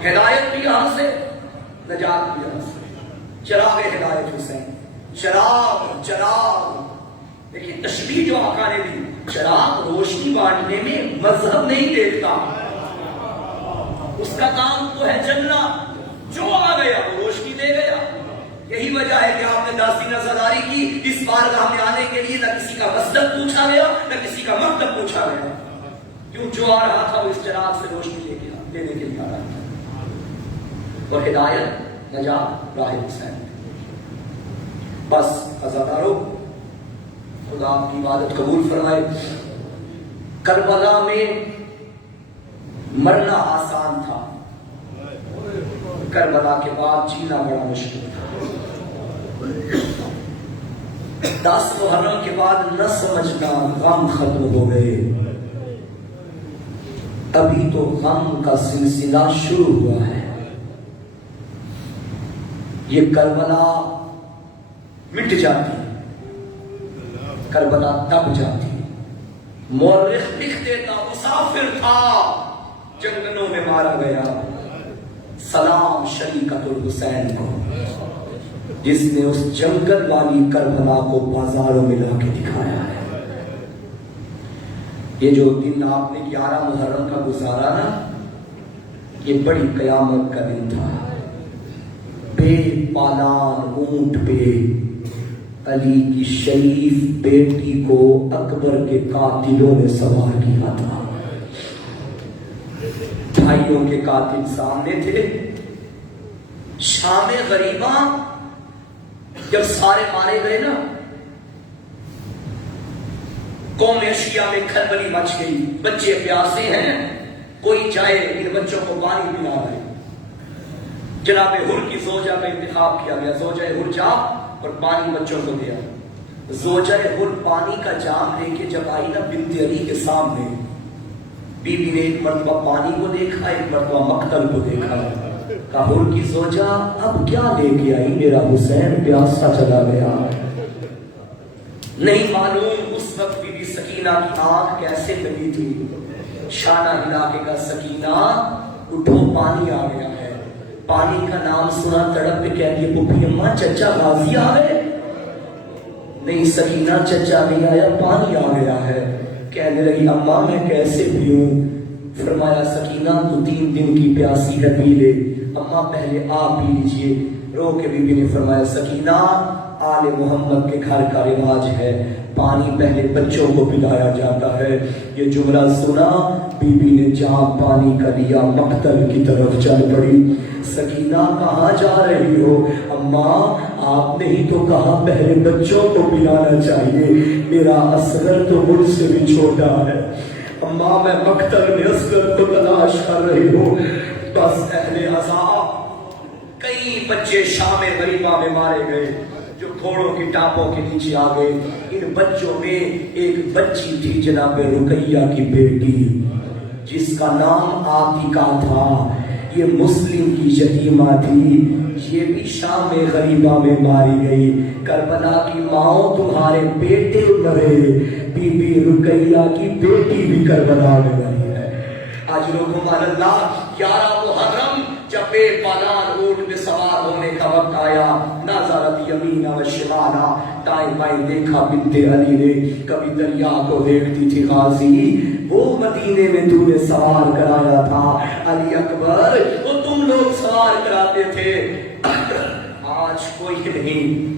ہدایت بھی یہاں سے، نجات بھی یہاں سے۔ چراغ ہدایت حسین، چراغ دیکھیے تشبیہ جو آقا نے دی، چراغ روشنی بانٹنے میں مذہب نہیں دیکھتا، اس کا کام تو ہے جلنا، جو آ گیا وہ روشنی دے گیا۔ یہی وجہ ہے کہ آپ نے داسی نظرداری کی، اس بارگاہ میں آنے کے لیے نہ کسی کا مسلک پوچھا گیا نہ کسی کا مکتب پوچھا گیا، کیوں جو آ رہا تھا وہ اس چراغ سے روشنی لینے کے لیے آ رہا تھا۔ اور ہدایت، نجات، راہ حسین۔ بس عزادارو، خدا آپ کی عبادت قبول فرمائے۔ کربلا میں مرنا آسان تھا، کربلا کے بعد جینا بڑا مشکل تھا۔ 10 محرم کے بعد نہ سمجھنا غم ختم ہو گئے، ابھی تو غم کا سلسلہ شروع ہوا ہے۔ یہ کربلا مٹ جاتی، کربلا دب جاتی۔ مورخ لکھ دیتا مسافر تھا جنگلوں میں مارا گیا، سلام شریکت الحسین کو، جس نے اس جنگل والی کربلا کو بازاروں میں لا کے دکھایا ہے۔ یہ جو دن آپ نے 11 محرم کا گزارا نا، یہ بڑی قیامت کا دن تھا۔ بے پالان اونٹ پہ علی کی شریف بیٹی کو اکبر کے قاتلوں نے سوار کیا تھا۔ بھائیوں کے قاتل سامنے تھے، شام غریباں جب سارے مارے گئے نا، قوم اشیا میں کھلبلی مچ گئی، بچے پیاسے ہیں، کوئی جائے ان بچوں کو پانی پلا رہے۔ جناب ہر کی زوجہ کا انتخاب کیا گیا، زوجہ ہر جا اور پانی بچوں کو دیا۔ زوجہ خود پانی کا جام لے کے جب آئی نا بنت علی کے سامنے، بی بی نے ایک مرتبہ پانی کو دیکھا، ایک مرتبہ مقتل کو دیکھا. کہا حور کی زوجہ اب کیا لے کے آئی؟ میرا حسین پیاسا چلا گیا. نہیں معلوم اس وقت بی بی سکینہ کی آنکھ کیسے لگی تھی. شانہ ہلا کے کہا سکینہ اٹھو پانی آ گیا ہے. پانی کا نام سنا تڑپ کے کہہ دیا پھوپھی اماں چچا غازی آ گئے. نہیں سکینہ چچا نہیں آیا، پانی آ گیا ہے. کہنے لگی اماں میں کیسے پیوں؟ فرمایا سکینہ تو 3 دن کی پیاسی ہے، پی لے. اماں پہلے آپ پی لیجئے. رو کے بی بی نے فرمایا سکینہ آل محمد کے گھر کا رواج ہے، پانی پہلے بچوں کو پلایا جاتا ہے. یہ جملہ سنا بی بی نے جام پانی کا لیا، مقتل کی طرف چل پڑی. سکینہ کہاں جا رہی ہو؟ اماں آپ نے ہی تو کہا پہلے بچوں کو پلانا چاہیے، میرا اصغر تو مجھ سے بھی چھوٹا ہے. اماں میں مقتل میں اصغر کو تلاش کر رہی ہوں. بس اہل عذاب کئی بچے شام غریبہ میں مارے گئے جو گھوڑوں کی ٹاپوں کے نیچے آ گئے. ان بچوں میں ایک بچی تھی جناب رقیہ کی بیٹی جس کا نام عاتقہ تھا. یہ مسلم کی یتیمہ تھی، یہ بھی شام غریبہ میں ماری گئی. کربلا کی ماؤں تمہارے بیٹے مرے، بی بی رقیہ کی بیٹی بھی کربلا میں مری ہے. آج لوگوں اللہ 11 محرم جب بے پالان اونٹ میں سوار ہونے کا وقت آیا، نظرت یمین و شمالا، دائیں بائیں دیکھا بنت علی نے. کبھی دریا کو دیکھتی تھی غازی، وہ مدینے میں تو نے سوار کرایا تھا. علی اکبر وہ تم لوگ سوار کراتے تھے. آج کوئی نہیں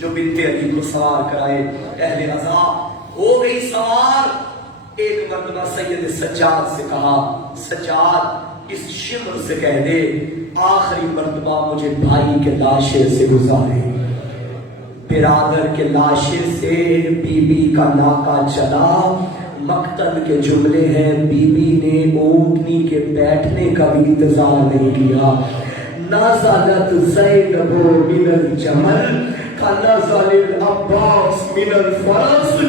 جو بنت علی کو سوار کرائے. اہل عذاب ہو گئی سوار. ایک مرتبہ سید سجاد سے کہا سجاد اس شمر سے کہہ دے آخری مرتبہ مجھے بھائی کے لاشے سے گزارے. برادر کے لاشے سے بی بی کا ناکا چلا. مقتل کے جملے ہیں بی بی نے اونٹنی کے بیٹھنے کا بھی انتظار نہیں کیا. نازلت زینب من الجمل کنزل العباس من الفرس.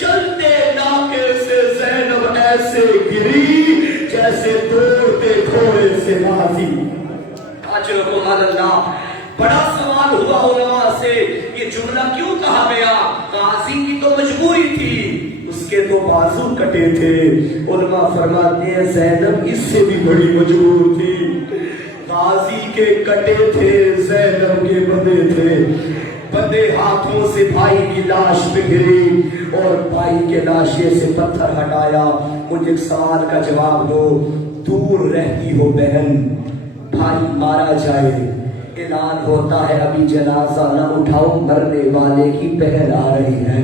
چلتے ناکے سے زینب ایسے گری جیسے دوڑتے گھوڑے سے غازی. آج رحمہ اللہ بڑا سوال ہوا علماء سے یہ جملہ کیوں کہا گیا؟ غازی کی تو مجبوری تھی، اس کے تو بازو کٹے تھے. علماء فرماتے ہیں زینب اس سے بھی بڑی مجبور تھی. غازی کے کٹے تھے، زینب کے بندے تھے. بندے ہاتھوں سے بھائی کی لاش پہ گری اور بھائی کے لاشے سے پتھر ہٹایا. مجھے ایک سوال کا جواب دو، دور رہتی ہو بہن، بھائی مارا جائے، اعلان ہوتا ہے ابھی جنازہ نہ اٹھاؤ مرنے والے کی بہن آ رہی ہے.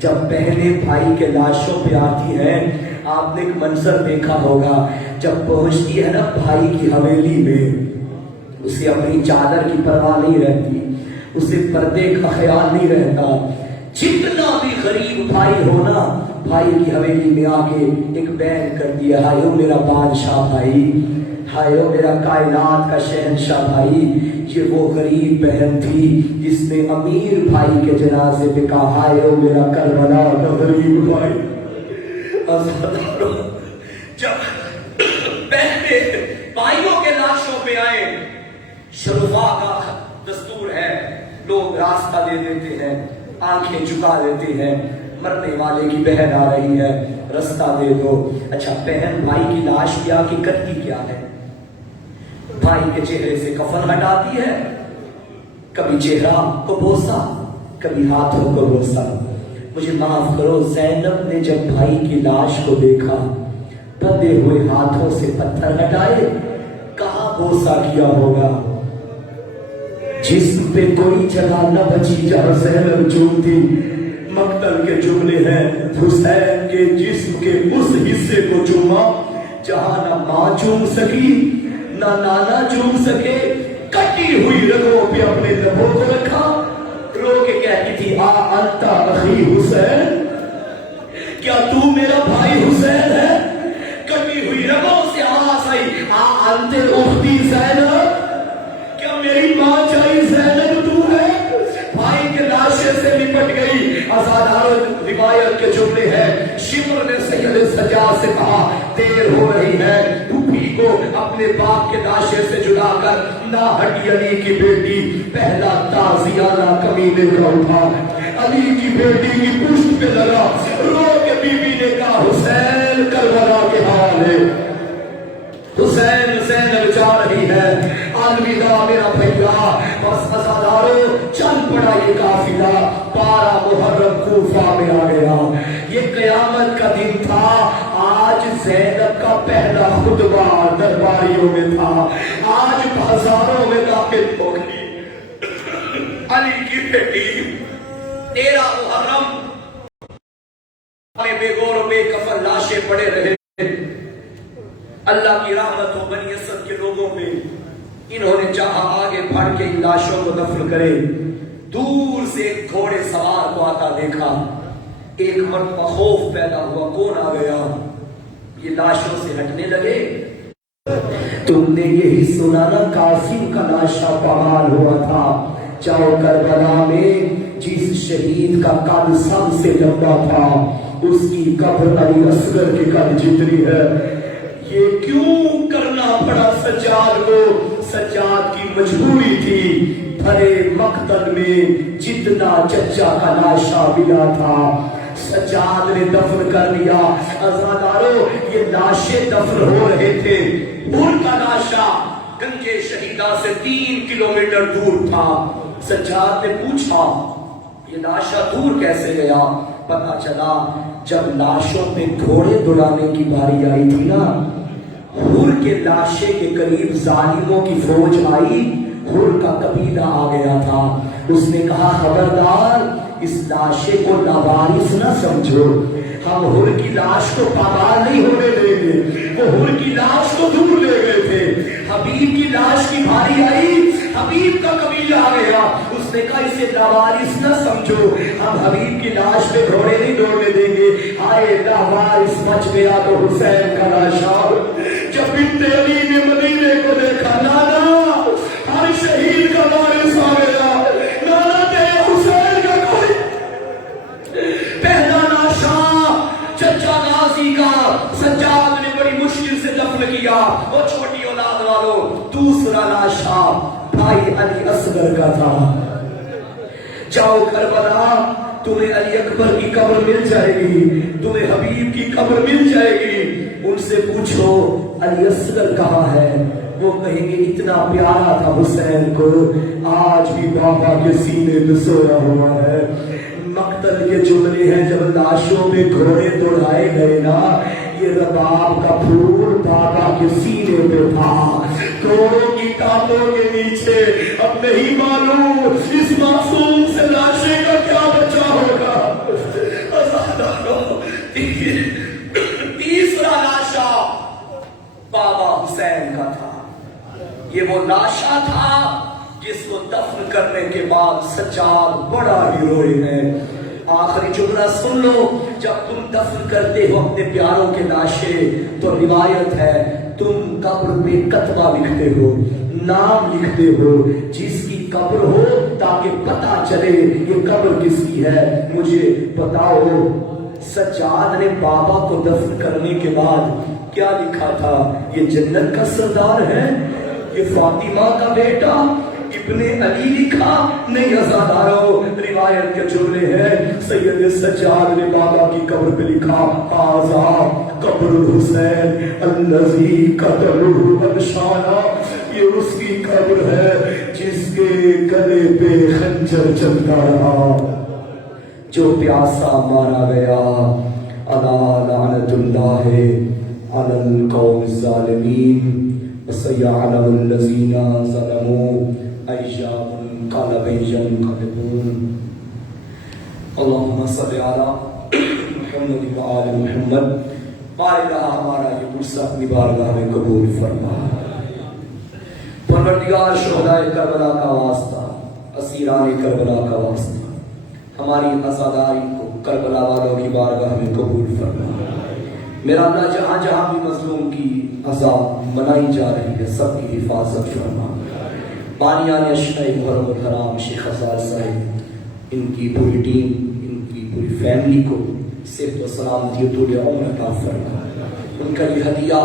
جب بہنیں بھائی کے لاشوں پہ آتی ہیں آپ نے ایک منظر دیکھا ہوگا، جب پہنچتی ہے نا بھائی کی حویلی میں اسے اپنی چادر کی پرواہ نہیں رہتی، اسے پردے کا خیال نہیں رہتا. جتنا بھی غریب بھائی ہونا بھائی کی حویلی میں آگے ایک بیان کر دیا ہائیو میرا بادشاہ بھائی، ہائیو میرا کائنات کا شہنشاہ بھائی. یہ وہ غریب بہن تھی جس نے امیر بھائی کے جنازے پہ کہا ہائیو میرا کربلا کا غریب بھائی. جب بہنیں بھائیوں کے لاشوں پہ آئے، شرفا کا دستور ہے لوگ راستہ دے دیتے ہیں، آنکھیں جھکا دیتے ہیں، مرنے والے کی بہن آ رہی ہے راستہ دے دو. اچھا بہن بھائی کی لاش پہ آ کے کرتی کیا ہے؟ بھائی کے چہرے سے کفن ہٹاتی ہے، کبھی چہرہ کو بوسا کبھی ہاتھوں کو بوسا. مجھے معاف کرو زینب نے جب بھائی کی لاش کو دیکھا بندے ہوئے ہاتھوں سے پتھر ہٹائے، کہاں بوسا کیا ہوگا؟ جسم پہ کوئی جگہ نہ بچی جہاں زینب چومتی. مقتل کے جملے ہیں حسین کے جسم کے اس حصے کو چوما جہاں نہ ماں چوم سکی نہ نانا چوم سکے. کٹی ہوئی رگوں پہ اپنے لبوں کو رکھا، رو کے کہتی تھی آ انتا اخی حسین، کیا تو میرا بھائی حسین ہے؟ کٹی ہوئی رگوں سے آواز آئی آ انتے اختی زینب، کیا میری ماں چاہی زینب تو ہے؟ بھائی کے لاشے سے لپٹ گئی، سینے کا اٹھا، علی کی بیٹی کی پشت پہ لگا، رو کے بی بی نے کہا حسین کربلا کے حال ہے، حسین حسین جا رہی ہے، الوداع میرا بھیا۔ بس عزادارو چل پڑا یہ قافلہ، 12 محرم کوفہ میں آ گیا۔ یہ قیامت کا دن تھا، آج زینب کا پہلا خطبہ درباریوں میں تھا، آج ہزاروں میں داخل ہو گئی۔ علی کی بیٹی 13 محرم بے گور و بے کفن لاشیں پڑے رہے۔ اللہ کی رحمت ہو بنی اسد کے لوگوں میں، انہوں نے چاہا آگے بڑھ کے ان لاشوں کو دفن کرے۔ دور سے ایک گھوڑے سوار کو آتا دیکھا، ایک مرتبہ خوف پیدا ہوا، کون آ گیا؟ یہ لاشوں سے ہٹنے لگے۔ تم نے یہی سنا نا قاسم کا لاشا پامال ہوا تھا، جاؤ کربلا میں جس شہید کا قد سب سے لمبا تھا اس کی قبر علی اصغر کے قد جتنی ہے۔ یہ کیوں کرنا پڑا سجاد کو؟ سجاد کی مجبوری تھی، بھرے مقتل میں جتنا چچا کا لاشا ملا تھا سجاد نے دفن کر لیا۔ عزادارو یہ لاشیں دفن ہو رہے تھے، ان کا لاشا گنجے شہیدہ سے 3 کلومیٹر دور تھا۔ سجاد نے پوچھا یہ لاشا دور کیسے گیا؟ پتا چلا جب لاشوں پہ گھوڑے دوڑانے کی باری آئی تھی نا، حر کے لاشے کے قریب ظالموں کی فوج آئی، حر کا قبیلہ آ گیا تھا۔ اس نے کہا خبردار اس لاشے کو لاوارث نہ سمجھو، ہم حر کی لاش کو پامال نہیں ہونے دیں گے۔ وہ حر کی لاش کو دور لے گئے تھے، حبیب کی لاش کی بھاری آئی، حبیب کا قبیلہ آ گیا۔ اس نے کہا اسے لاوارث نہ سمجھو، ہم حبیب کی لاش پہ گھوڑے نہیں دوڑنے دیں گے۔ آئے لاوارث مچ گیا تو حسین کا لاشا۔ جب بنت علی نے مدینے کو دیکھا، نانا ہر شہید کا وارث آ گیا، نانا تیرے حسین کا کوئی پہلا لاشا چچا غازی کا سجاد نے بڑی مشکل سے دفن کیا، وہ چھوٹی اولاد والوں۔ دوسرا لاشا بھائی علی اصغر کا تھا۔ جاؤ کربلا، تمہیں علی اکبر کی قبر مل جائے گی، تمہیں حبیب کی قبر مل جائے گی۔ ان سے پوچھو علی اصغر کہاں ہے؟ وہ کہیں گے اتنا پیارا تھا حسین کو، آج بھی بابا کے سینے پہ سویا ہوا ہے۔ مقتل کے جملے ہیں جب لاشوں میں گھوڑے دوڑائے گئے نا، یہ رباب کا پھول بابا کے سینے پہ تھا۔ گھوڑوں کی ٹانگوں کے نیچے اب نہیں معلوم اس معصوم سے لاشے کا کیا بچا ہوگا۔ تیسرا لاشا بابا حسین کا تھا۔ یہ وہ لاشا تھا جس کو دفن کرنے کے بعد سجاد بڑا ہی روئے ہیں۔ آخری جملہ سن لو، جب تم دفن کرتے ہو اپنے پیاروں کے لاشیں تو روایت ہے تم قبر پہ کتبہ لکھتے ہو، نام لکھتے ہو، جس کی قبر ہو تاکہ پتا چلے یہ قبر کس کی ہے۔ مجھے بتاؤ سجاد نے بابا کو دفن کرنے کے بعد کیا لکھا تھا؟ یہ جنت کا سردار ہے، یہ فاطمہ کا بیٹا ابن علی لکھا؟ نہیں عزادارو، روایت کے جملے ہیں سید سجاد نے بابا کی قبر پہ لکھا ھذا قبر الحسین الذی قتلہ انشانا، یہ اس کی قبر ہے جس کے گلے پہ خنجر چلتا رہا، جو پیاسا مارا گیا۔ الا لعنت اللہ علی القوم الظالمین وسيعلم الذين ظلموا أي منقلب ينقلبون۔ اللهم صل على محمد وآل محمد۔ بارگاہ ہمارا یہ قصہ اپنی بارگاہ میں قبول فرما۔ پروردگار شہدائے کربلا کا واسطہ، اسیران کربلا کا واسطہ، ہماری عزاداری کو کربلا والوں کی بارگاہ میں قبول فرما۔ میرا اللہ جہاں جہاں بھی مظلوم کی عذاب منائی جا رہی ہے سب کی حفاظت فرما۔ بانیان اشرع محرم الحرام شیخ افضال صاحب، ان کی پوری ٹیم، ان کی پوری فیملی کو صحت و سلامتی طول عمر عطا فرما۔ ان کا یہ ہدیہ،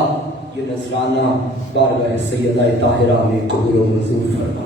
یہ نذرانہ بارگاہ سیدہ طاہرہ میں قبول و منظور فرما۔